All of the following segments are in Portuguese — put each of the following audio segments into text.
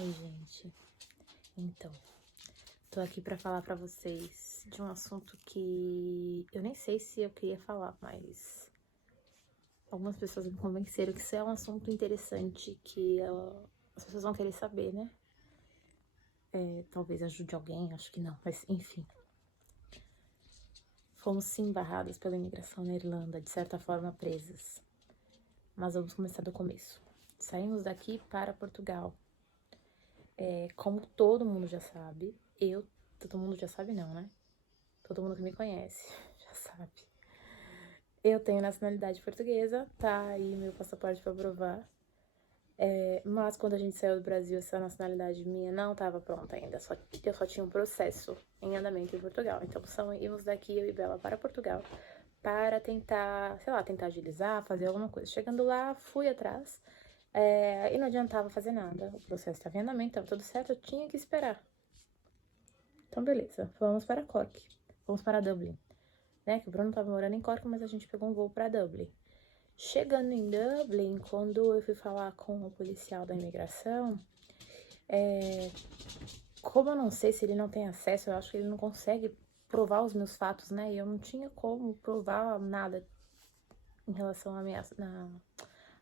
Oi, gente. Então, tô aqui pra falar pra vocês de um assunto que eu nem sei se eu queria falar, mas algumas pessoas me convenceram que isso é um assunto interessante, que as pessoas vão querer saber, né? Talvez ajude alguém, acho que não, mas enfim. Fomos sim barradas pela imigração na Irlanda, de certa forma presas. Mas vamos começar do começo. Saímos daqui para Portugal. Como todo mundo já sabe, todo mundo já sabe não, né? Todo mundo que me conhece já sabe. Eu tenho nacionalidade portuguesa, tá aí meu passaporte pra provar. Mas quando a gente saiu do Brasil, essa nacionalidade minha não estava pronta ainda. Eu só tinha um processo em andamento em Portugal. Então saímos daqui, eu e Bela, para Portugal para tentar, sei lá, tentar agilizar, fazer alguma coisa. Chegando lá, fui atrás e não adiantava fazer nada. O processo estava em andamento, estava tudo certo, eu tinha que esperar. Então, beleza, vamos para Cork, vamos para Dublin, né? Que o Bruno tava morando em Cork, mas a gente pegou um voo para Dublin. Chegando em Dublin, quando eu fui falar com o policial da imigração, como eu não sei se ele não tem acesso, eu acho que ele não consegue provar os meus fatos, né? E eu não tinha como provar nada em relação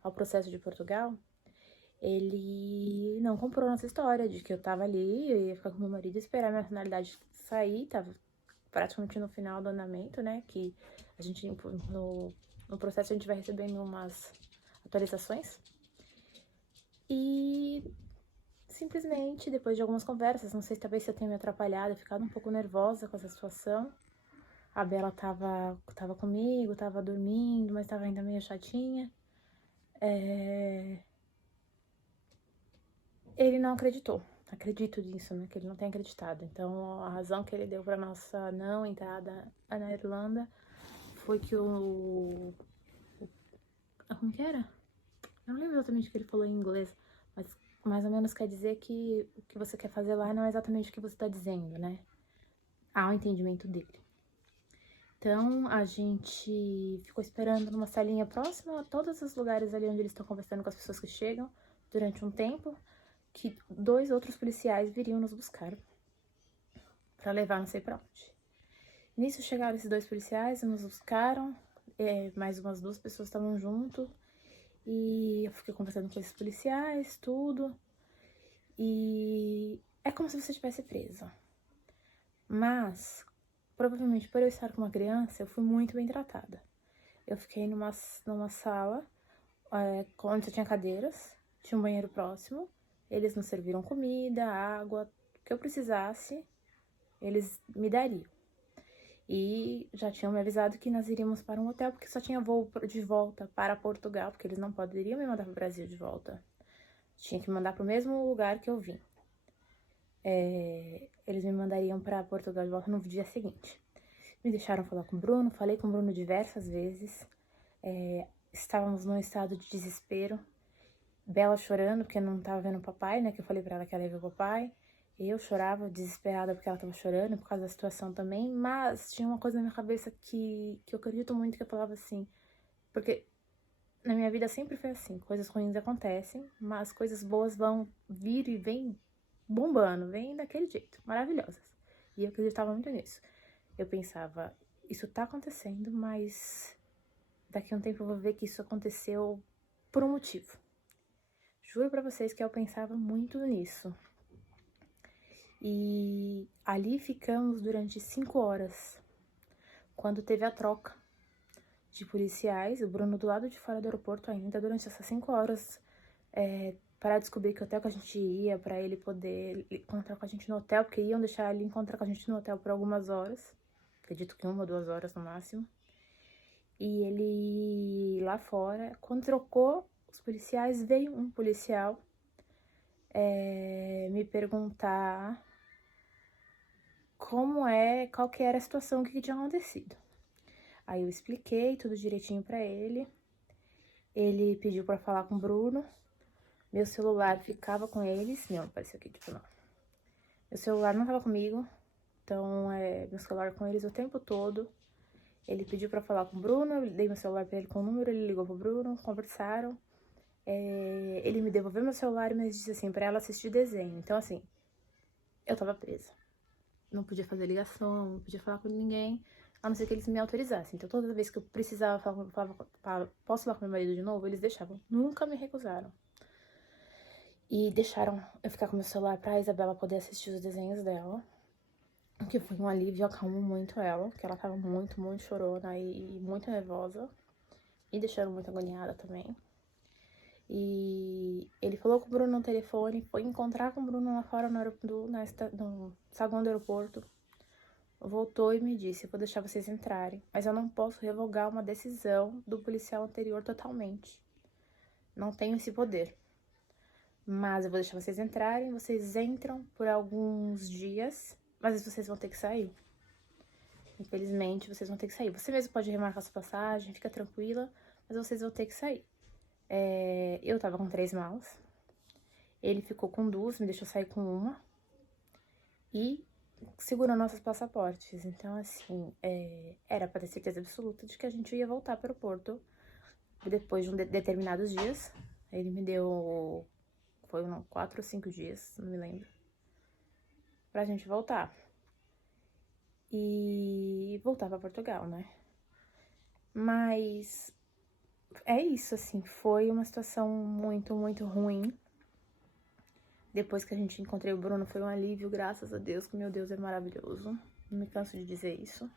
ao processo de Portugal. Ele não comprou nossa história de que eu tava ali, eu ia ficar com meu marido e esperar minha nacionalidade sair, tava praticamente no final do andamento, né? Que a gente, no processo, a gente vai recebendo umas atualizações. E simplesmente, depois de algumas conversas, não sei se talvez eu tenha me atrapalhado, ficado um pouco nervosa com essa situação. A Bela tava comigo, tava dormindo, mas tava ainda meio chatinha. Ele não acreditou. Acredito nisso, né? Que ele não tem acreditado. Então, a razão que ele deu pra nossa não entrada na Irlanda foi que como que era? Eu não lembro exatamente o que ele falou em inglês, mas mais ou menos quer dizer que o que você quer fazer lá não é exatamente o que você tá dizendo, né? Há o entendimento dele. Então, a gente ficou esperando numa salinha próxima a todos os lugares ali onde eles estão conversando com as pessoas que chegam durante um tempo, que 2 outros policiais viriam nos buscar pra levar não sei pra onde. Nisso chegaram esses 2 policiais, nos buscaram, mais umas 2 pessoas estavam junto, e eu fiquei conversando com esses policiais, tudo, e é como se você estivesse presa. Mas, provavelmente por eu estar com uma criança, eu fui muito bem tratada. Eu fiquei numa sala, onde só tinha cadeiras, tinha um banheiro próximo, eles nos serviram comida, água, o que eu precisasse, eles me dariam. E já tinham me avisado que nós iríamos para um hotel, porque só tinha voo de volta para Portugal, porque eles não poderiam me mandar para o Brasil de volta. Tinha que me mandar para o mesmo lugar que eu vim. Eles me mandariam para Portugal de volta no dia seguinte. Me deixaram falar com o Bruno, falei com o Bruno diversas vezes. Estávamos num estado de desespero. Bela chorando porque não estava vendo o papai, né? Que eu falei para ela que ela ia ver o papai. Eu chorava, desesperada, porque ela tava chorando, por causa da situação também. Mas tinha uma coisa na minha cabeça que eu acredito muito, que eu falava assim. Porque na minha vida sempre foi assim. Coisas ruins acontecem, mas coisas boas vão vir e vêm bombando. Vêm daquele jeito, maravilhosas. E eu acreditava muito nisso. Eu pensava, isso tá acontecendo, mas daqui a um tempo eu vou ver que isso aconteceu por um motivo. Juro pra vocês que eu pensava muito nisso. E ali ficamos durante 5 horas, quando teve a troca de policiais, o Bruno do lado de fora do aeroporto ainda, durante essas 5 horas, para descobrir que hotel que a gente ia, para ele poder encontrar com a gente no hotel, porque iam deixar ele encontrar com a gente no hotel por algumas horas, acredito que 1 ou 2 horas no máximo. E ele lá fora, quando trocou os policiais, veio um policial me perguntar qual que era a situação, o que tinha acontecido. Aí eu expliquei tudo direitinho pra ele. Ele pediu pra falar com o Bruno. Meu celular ficava com eles. Não, apareceu aqui, tipo, não. Meu celular não tava comigo. Então, meu celular com eles o tempo todo. Ele pediu pra falar com o Bruno. Eu dei meu celular pra ele com o número. Ele ligou pro Bruno, conversaram. Ele me devolveu meu celular, mas disse assim, pra ela assistir desenho. Então, assim, eu tava presa. Não podia fazer ligação, não podia falar com ninguém, a não ser que eles me autorizassem. Então, toda vez que eu precisava falar, posso falar com meu marido de novo, eles deixavam. Nunca me recusaram. E deixaram eu ficar com meu celular pra Isabela poder assistir os desenhos dela. O que foi um alívio, acalmou muito ela, porque ela tava muito, muito chorona e muito nervosa. E deixaram muito agoniada também. E ele falou com o Bruno no telefone, foi encontrar com o Bruno lá fora no saguão do aeroporto. Voltou e me disse, eu vou deixar vocês entrarem, mas eu não posso revogar uma decisão do policial anterior totalmente. Não tenho esse poder. Mas eu vou deixar vocês entrarem, vocês entram por alguns dias, mas vocês vão ter que sair. Infelizmente, vocês vão ter que sair. Você mesmo pode remarcar sua passagem, fica tranquila, mas vocês vão ter que sair. Eu tava com 3 malas. Ele ficou com 2, me deixou sair com uma. E segurou nossos passaportes. Então, assim, era pra ter certeza absoluta de que a gente ia voltar para o aeroporto depois de determinados dias. Ele me deu, 4 ou 5 dias, não me lembro, pra gente voltar. E voltar pra Portugal, né? Mas é isso, assim, foi uma situação muito, muito ruim. Depois que a gente encontrei o Bruno, foi um alívio, graças a Deus, que meu Deus é maravilhoso. Não me canso de dizer isso.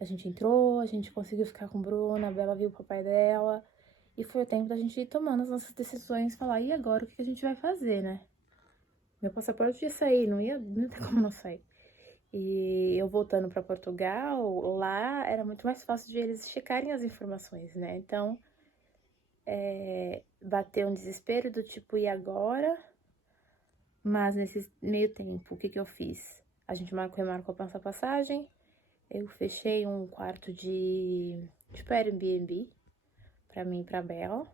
A gente entrou, a gente conseguiu ficar com o Bruno, a Bela viu o papai dela. E foi o tempo da gente ir tomando as nossas decisões, falar, e agora, o que a gente vai fazer, né? Meu passaporte ia sair, não ia ter como não sair. E eu voltando pra Portugal, lá era muito mais fácil de eles checarem as informações, né? Então, bateu um desespero do tipo, e agora? Mas nesse meio tempo, o que que eu fiz? A gente remarcou a nossa passagem, eu fechei um quarto de tipo Airbnb pra mim e pra Bela.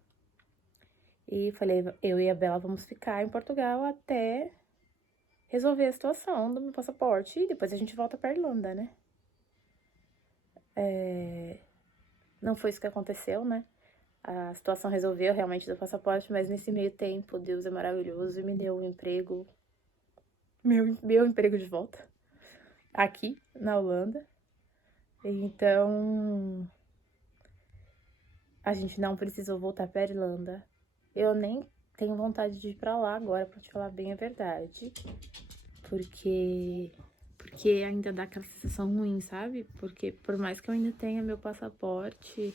E falei, eu e a Bela vamos ficar em Portugal até resolver a situação do meu passaporte. E depois a gente volta pra Irlanda, né? Não foi isso que aconteceu, né? A situação resolveu realmente do passaporte, mas nesse meio tempo, Deus é maravilhoso e me deu um emprego, meu emprego de volta, aqui na Holanda. Então, a gente não precisou voltar pra Irlanda. Eu nem tenho vontade de ir pra lá agora, pra te falar bem a verdade. Porque ainda dá aquela sensação ruim, sabe? Porque por mais que eu ainda tenha meu passaporte,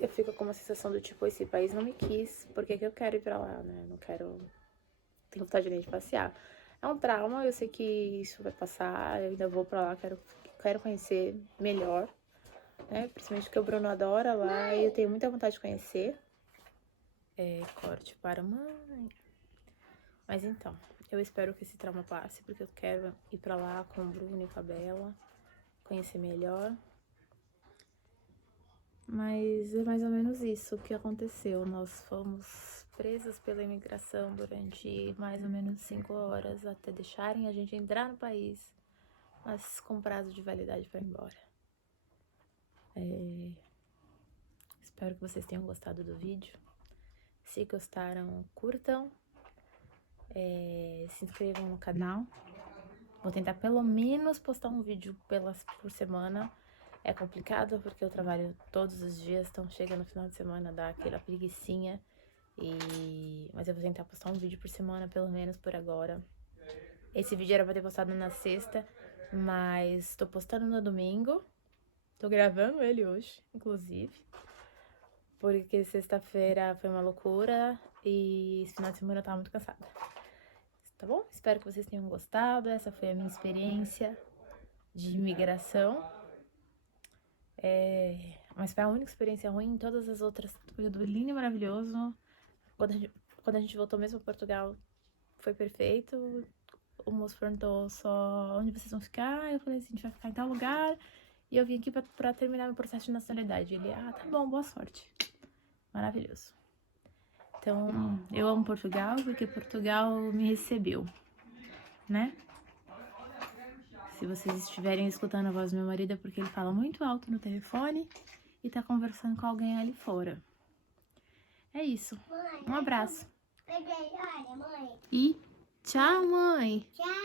eu fico com uma sensação do tipo, esse país não me quis, por que que eu quero ir pra lá, né? Não quero, tenho vontade nem de passear. É um trauma, eu sei que isso vai passar, eu ainda vou pra lá, quero conhecer melhor, né? Principalmente porque o Bruno adora lá e eu tenho muita vontade de conhecer. Corte para mãe. Mas então, eu espero que esse trauma passe, porque eu quero ir pra lá com o Bruno e com a Bela, conhecer melhor. Mas é mais ou menos isso que aconteceu. Nós fomos presas pela imigração durante mais ou menos 5 horas até deixarem a gente entrar no país, mas com prazo de validade para ir embora. Espero que vocês tenham gostado do vídeo. Se gostaram, curtam. Se inscrevam no canal. Vou tentar pelo menos postar um vídeo por semana. É complicado porque eu trabalho todos os dias, então chega no final de semana, dá aquela preguicinha. Mas eu vou tentar postar um vídeo por semana, pelo menos por agora. Esse vídeo era pra ter postado na sexta, mas tô postando no domingo. Tô gravando ele hoje, inclusive. Porque sexta-feira foi uma loucura e esse final de semana eu tava muito cansada. Tá bom? Espero que vocês tenham gostado. Essa foi a minha experiência de imigração. Mas foi a única experiência ruim. Todas as outras foi lindo e maravilhoso. Quando a gente voltou mesmo pra Portugal, foi perfeito. O moço perguntou só onde vocês vão ficar. Eu falei assim, a gente vai ficar em tal lugar. E eu vim aqui pra terminar meu processo de nacionalidade. Ele, tá bom, boa sorte. Maravilhoso. Então, eu amo Portugal porque Portugal me recebeu, né? Se vocês estiverem escutando a voz do meu marido é porque ele fala muito alto no telefone e tá conversando com alguém ali fora. É isso. Um abraço. Olha, mãe. E tchau, mãe. Tchau.